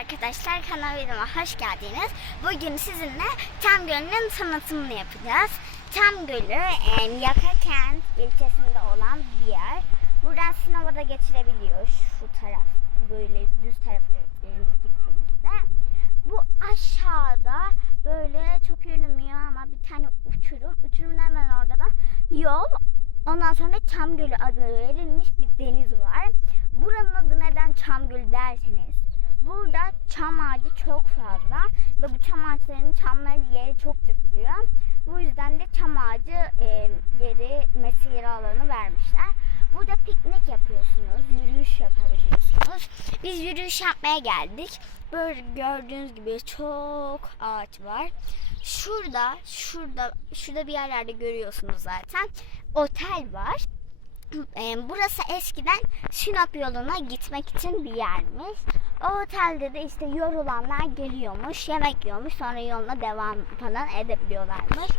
arkadaşlar kanalıma hoş geldiniz. Bugün sizinle Çam Gölü'nün tanıtımını yapacağız. Çam Gölü e, Yakakent ilçesinde olan bir yer. Buradan sınava da geçilebiliyor şu taraf böyle düz tarafa e, gittiğimizde. Bu aşağıda böyle çok yürünmüyor ama bir tane uçurum. Uçurumun hemen orada da yol. Ondan sonra Çam Gölü adı verilmiş bir deniz var. Buranın adı neden Çam Gölü derseniz burada çam ağacı çok fazla ve bu çam ağaçlarının çamların yeri çok dökülüyor. Bu yüzden de çam ağacı e, yeri mesire alanı vermişler. Burada piknik yapıyorsunuz, yürüyüş yapabiliyorsunuz. Biz yürüyüş yapmaya geldik. Böyle gördüğünüz gibi çok ağaç var. Şurada, şurada, şurada bir yerlerde görüyorsunuz zaten. Otel var. E, Burası eskiden Sinop yoluna gitmek için bir yermiş. O otelde de işte yorulanlar geliyormuş, yemek yiyormuş, sonra yoluna devam falan edebiliyorlarmış.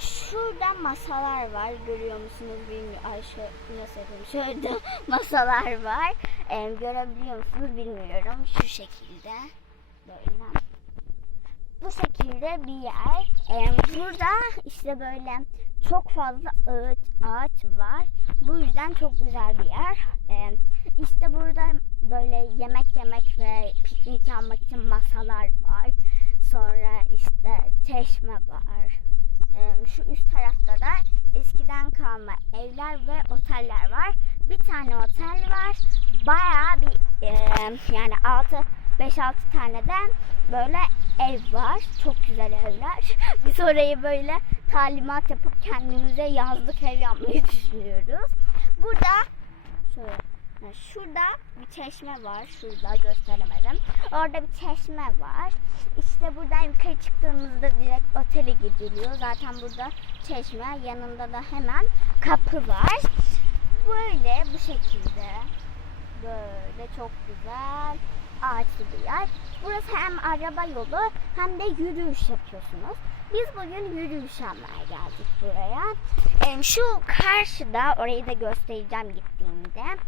Şurada masalar var, görüyor musunuz bilmiyorum. Ay şöyle, nasıl yapayım? Şöyle masalar var. E, görebiliyor musunuz bilmiyorum. Şu şekilde. Böyle bu şekilde bir yer. Ee, burada işte böyle çok fazla ağaç, ağaç var. Bu yüzden çok güzel bir yer. Ee, işte burada böyle yemek yemek ve piknik yapmak için masalar var. Sonra işte çeşme var. Ee, şu üst tarafta da eskiden kalma evler ve oteller var. Bir tane otel var. Bayağı bir e, yani altı 5-6 taneden böyle ev var. Çok güzel evler. Biz orayı böyle talimat yapıp kendimize yazlık ev yapmayı düşünüyoruz. Burada şöyle şurada bir çeşme var. Şurada gösteremedim. Orada bir çeşme var. İşte buradan yukarı çıktığımızda direkt otele gidiliyor. Zaten burada çeşme yanında da hemen kapı var. Böyle bu şekilde. Böyle çok güzel ağaçlı bir yer. Burası hem araba yolu hem de yürüyüş yapıyorsunuz. Biz bugün yürüyüş yapmaya geldik buraya. Ee, şu karşıda orayı da göstereceğim gittiğimde.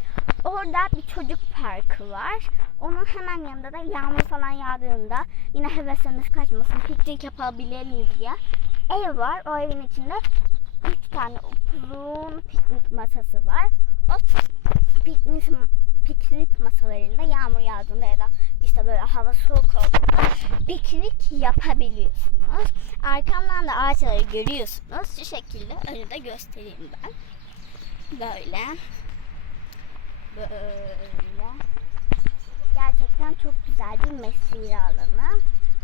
Orada bir çocuk parkı var. Onun hemen yanında da yağmur falan yağdığında yine hevesimiz kaçmasın piknik yapabilelim diye ev var. O evin içinde üç tane uzun piknik masası var. O piknik piknik masalarında yağmur yağdığında ya da işte böyle hava soğuk olduğunda piknik yapabiliyorsunuz. Arkamdan da ağaçları görüyorsunuz. Şu şekilde önü de göstereyim ben. Böyle. Böyle. Gerçekten çok güzel bir mesire alanı.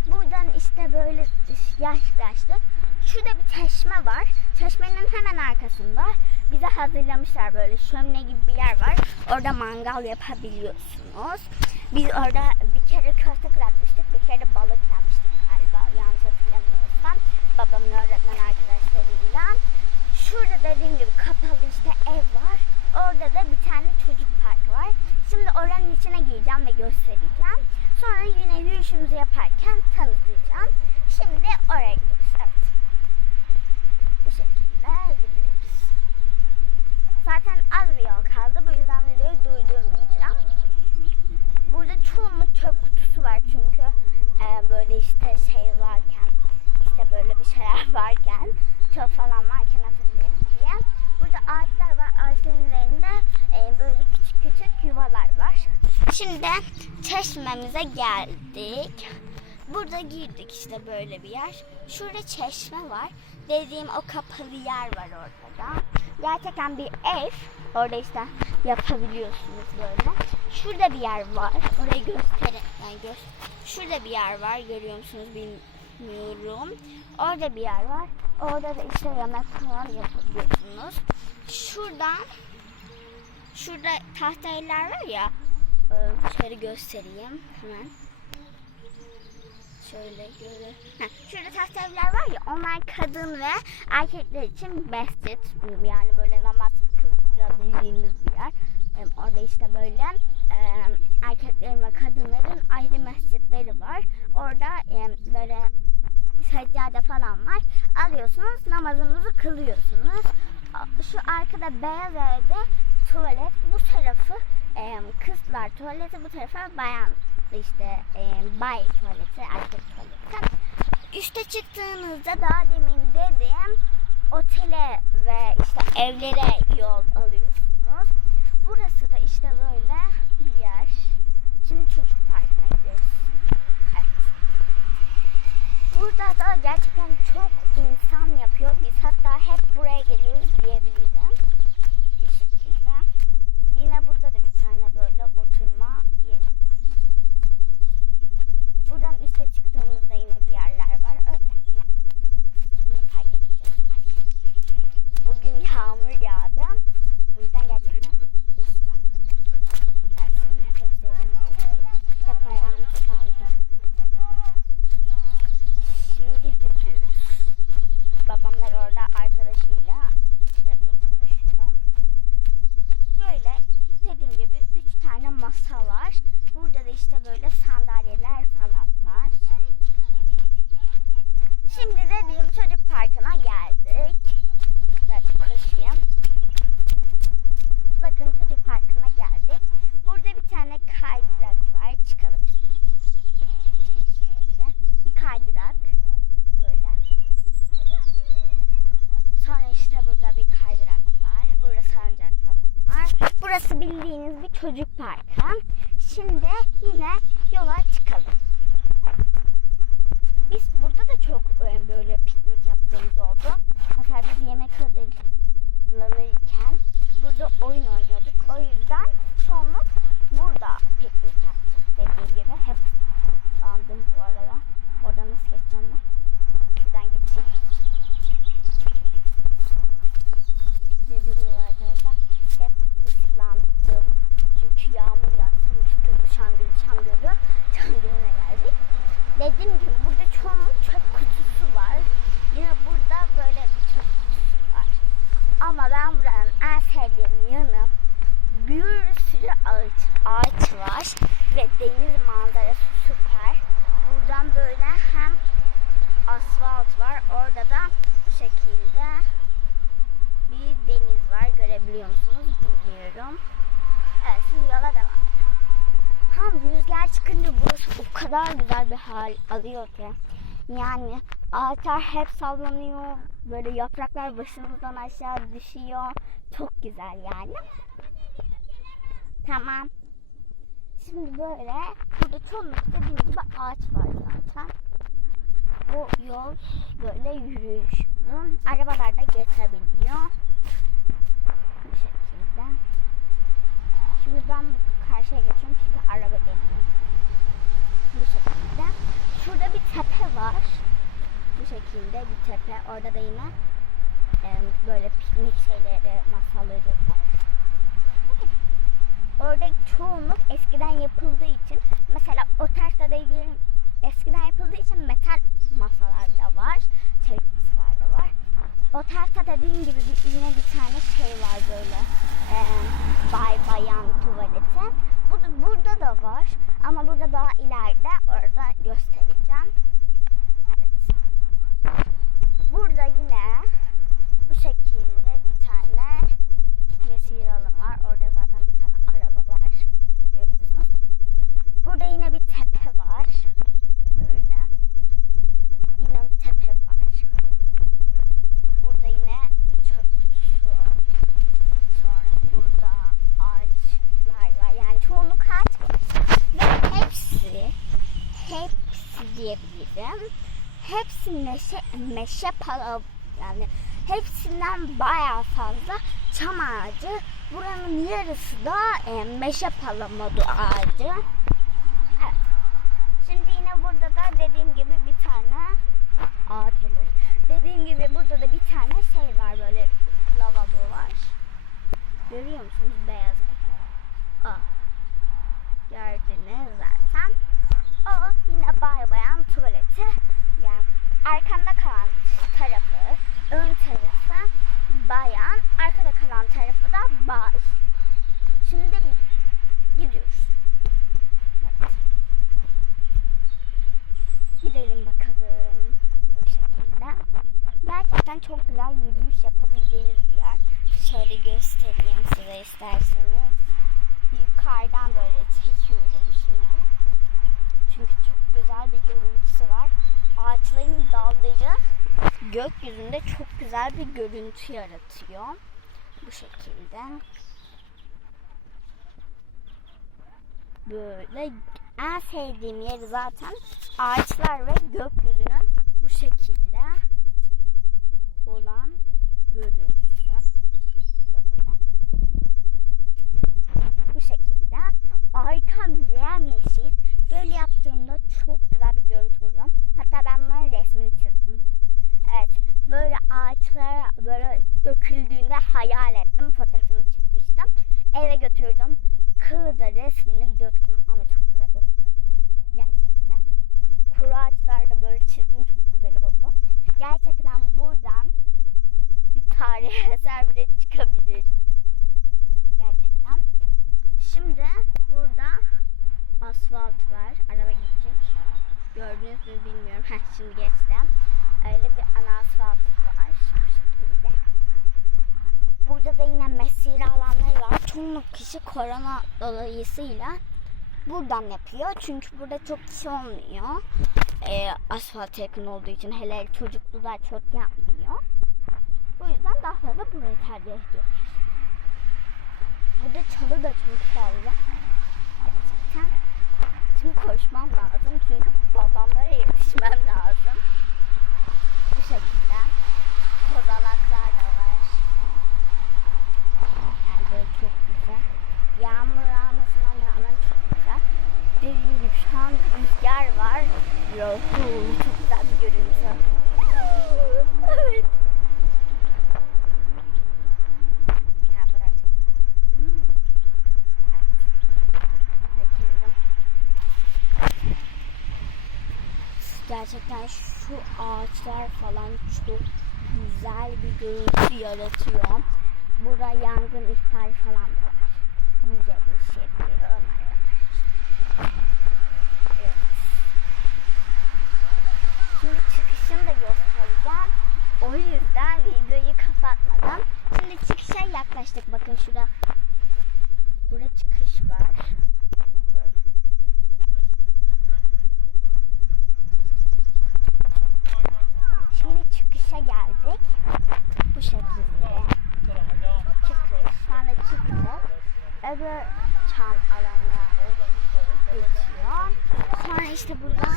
Buradan işte böyle yaşlı. Şurada bir çeşme var. Çeşmenin hemen arkasında bize hazırlamışlar böyle şömine gibi bir yer var. Orada mangal yapabiliyorsunuz. Biz orada bir kere köfte kızartmıştık, bir kere balık yapmıştık galiba yanlış hatırlamıyorsam. Babamın öğretmen arkadaşlarıyla. Şurada dediğim gibi kapalı işte ev var. Orada da bir tane çocuk parkı var. Şimdi oranın içine gireceğim ve göstereceğim. Sonra yine yürüyüşümüzü yaparken tanıtacağım. Şimdi oraya gidiyoruz. Evet. Bu şekilde gidiyoruz. Zaten az bir yol kaldı. Bu yüzden videoyu durdurmayacağım. Burada çoğunluk çöp kutusu var çünkü e, böyle işte şey varken işte böyle bir şeyler varken çöp falan varken atabilirim diye. Burada ağaçlar var. Ağaçların üzerinde e, böyle küçük küçük yuvalar var. Şimdi çeşmemize geldik. Burada girdik işte böyle bir yer. Şurada çeşme var. Dediğim o kapalı yer var orada da. Gerçekten bir ev. Orada işte yapabiliyorsunuz böyle. Şurada bir yer var. Orayı gösterin. Yani gö Şurada bir yer var. Görüyor musunuz bilmiyorum. Orada bir yer var. Orada da işte yemek falan yapabiliyorsunuz. Şuradan şurada tahta eller var ya. E, Şöyle göstereyim hemen. Şöyle göre. Heh, şurada evler var ya onlar kadın ve erkekler için mescit. Yani böyle namaz kılabildiğiniz bir yer. Orada işte böyle erkeklerin ve kadınların ayrı mescitleri var. Orada böyle seccade falan var. Alıyorsunuz namazınızı kılıyorsunuz. Şu arkada beyaz evde tuvalet bu tarafı em, kızlar tuvaleti bu tarafa bayan işte e, bay tuvaleti, erkek tuvaleti. Üste çıktığınızda daha demin dedim otele ve işte evlere yol alıyorsunuz. Burası da işte böyle bir yer. Şimdi çocuk parkına gidiyoruz. Evet. Burada da gerçekten çok insan yapıyor. Biz hatta hep buraya geliyoruz diyebilirim. Bir şekilde. Yine burada da bir tane böyle oturma yeri var. Buradan üste çıktığımızda yine bir yerler var. Öyle yani. Şimdi parka gideceğiz. Ay. Bugün yağmur yağdı. O yüzden gerçekten ıslak. Dersini göstereyim. Hep ayağım kaldı. Şimdi gidiyoruz. Babamlar orada arkadaşıyla işte oturmuştu. Böyle dediğim gibi üç tane masa var. Burada da işte böyle sandalyeler falan var. Şimdi dediğim çocuk parkına geldik. Böyle koşayım. Bakın çocuk parkına geldik. Burada bir tane kaydırak var. Çıkalım. Şimdi bir kaydırak. Böyle. Sonra işte burada bir kaydırak var. Burada salıncak falan var. Burası bildiğiniz bir çocuk parkı. Şimdi yine yola çıkalım. Biz burada da çok e, böyle piknik yaptığımız oldu. Mesela biz yemek hazırlanırken burada oyun oynuyorduk. O yüzden çoğunluk burada piknik yaptık dediğim gibi. Hep sandım bu arada. Oradan nasıl geçeceğim ben? Şuradan geçeyim. Dediğim gibi arkadaşlar hep ıslandım. Çünkü yağmur yağdı. Çünkü Şangül, Çangöl'ü, Çangöl'üne geldik. Dediğim gibi burada çoğunluk çöp kutusu var. Yine burada böyle bir çöp kutusu var. Ama ben buranın en sevdiğim yanı bir sürü ağaç, ağaç var ve deniz manzarası süper. Buradan böyle hem asfalt var. Orada da bu şekilde bir deniz var. Görebiliyor musunuz? Bilmiyorum. Evet şimdi yola devam. Hem rüzgar çıkınca burası o kadar güzel bir hal alıyor ki. Yani ağaçlar hep sallanıyor. Böyle yapraklar başımızdan aşağı düşüyor. Çok güzel yani. Tamam. Şimdi böyle burada çoğunlukla dediğim gibi ağaç var zaten. Bu yol böyle yürüyüş. Arabalar da geçebiliyor. Bu şekilde. Şimdi ben bu karşıya geçiyorum çünkü araba geliyor. Bu şekilde. Şurada bir tepe var. Bu şekilde bir tepe. Orada da yine em, böyle piknik şeyleri, masaları var. Orada çoğunluk eskiden yapıldığı için mesela o tarzda değil eskiden yapıldığı için metal masalar da var. Var. O tarzda dediğim gibi bir, yine bir tane şey var böyle e, bay bayan tuvaleti. Bu, burada da var ama burada daha ileride orada göstereceğim. Evet. Burada yine bu şekilde bir tane mesir alanı var. Orada zaten bir tane araba var. Görüyorsunuz. Burada yine bir tepe var. Böyle. Yine bir tepe var. Burada yine bir çöp kutusu. Sonra burada ağaçlar var. Yani çoğunluk ağaç ve hepsi hepsi diyebilirim. Hepsi meşe, meşe pala yani hepsinden bayağı fazla çam ağacı. Buranın yarısı da e, meşe palamudu ağacı. Evet. Şimdi yine burada da dediğim gibi bir tane ağaç olur. Dediğim gibi burada da bir tane şey var böyle lavabo var. Görüyor musunuz beyaz ev? O. Gördünüz zaten. O yine bay bayan tuvaleti. Yani arkanda kalan tarafı, ön tarafı bayan, arkada kalan tarafı da bay. Şimdi gidiyoruz. Evet. Gidelim bakalım. Bu şekilde. Gerçekten çok güzel yürüyüş yapabileceğiniz bir yer. Şöyle göstereyim size isterseniz. Yukarıdan böyle çekiyorum şimdi. Çünkü çok güzel bir görüntüsü var. Ağaçların dalları gökyüzünde çok güzel bir görüntü yaratıyor. Bu şekilde. Böyle en sevdiğim yeri zaten ağaçlar ve gökyüzünün bu şekilde olan görüntüsü. Böyle. Bu şekilde. Arkam yemyeşil. Böyle yaptığımda çok güzel bir görüntü oluyor. Hatta ben bunların resmini çizdim. Evet. Böyle ağaçlara böyle döküldüğünde hayal ettim. Fotoğrafını çekmiştim. Eve götürdüm. Kığıda resmini döktüm ama çok güzel oldu. Gerçekten. Kuru ağaçlarda böyle çizdim çok güzel oldu. Gerçekten buradan bir tarihi eser bile çıkabilir. Gerçekten. Şimdi burada asfalt var. Araba geçecek. Gördünüz mü bilmiyorum. Şimdi geçtim. Öyle bir ana asfalt var. Bu şekilde. Burada da yine mesire alanları var. Çoğunluk kişi korona dolayısıyla buradan yapıyor. Çünkü burada çok kişi olmuyor. Ee, asfalt yakın olduğu için hele çocuklular çok yapmıyor. O yüzden daha fazla burayı tercih ediyorlar. Burada çalı da çok fazla. Gerçekten. Şimdi koşmam lazım çünkü babamlara yetişmem lazım. Bu şekilde. Kozalaklar da var. Yani böyle çok güzel. Yağmur yağmasına rağmen çok güzel. Dediğim gibi şu an rüzgar var. Yohuu, çok güzel bir görüntü. evet. Bir tane fotoğraf çekeyim. Hmm. Evet. Çekildim. Gerçekten şu ağaçlar falan çok güzel bir görüntü yaratıyor. Burada yangın ihbari falan da var. İşletmeleri onlar da var. Evet. Şimdi çıkışını da göstereceğim. O yüzden videoyu kapatmadan. Şimdi çıkışa yaklaştık. Bakın şurada. Burada çıkış var. Böyle. Şimdi çıkışa geldik. Bu şekilde. Çıkış. Sonra çıktık. Öbür çam alanına geçiyor. Sonra işte burada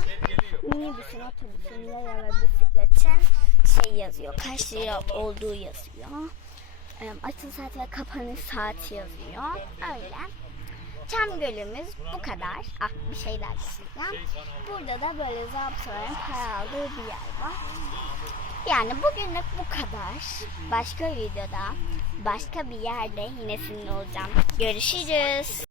minibüsün, otobüsün, yaya ve bisikletin şey yazıyor. Kaç lira olduğu yazıyor. Ee, Açıl saat ve kapanış saati yazıyor. Öyle. Çam gölümüz bu kadar. Ah bir şey daha göstereceğim. Burada da böyle zaptların para aldığı bir yer var. Yani bugünlük bu kadar. Başka videoda, başka bir yerde yine sizinle olacağım. Görüşürüz.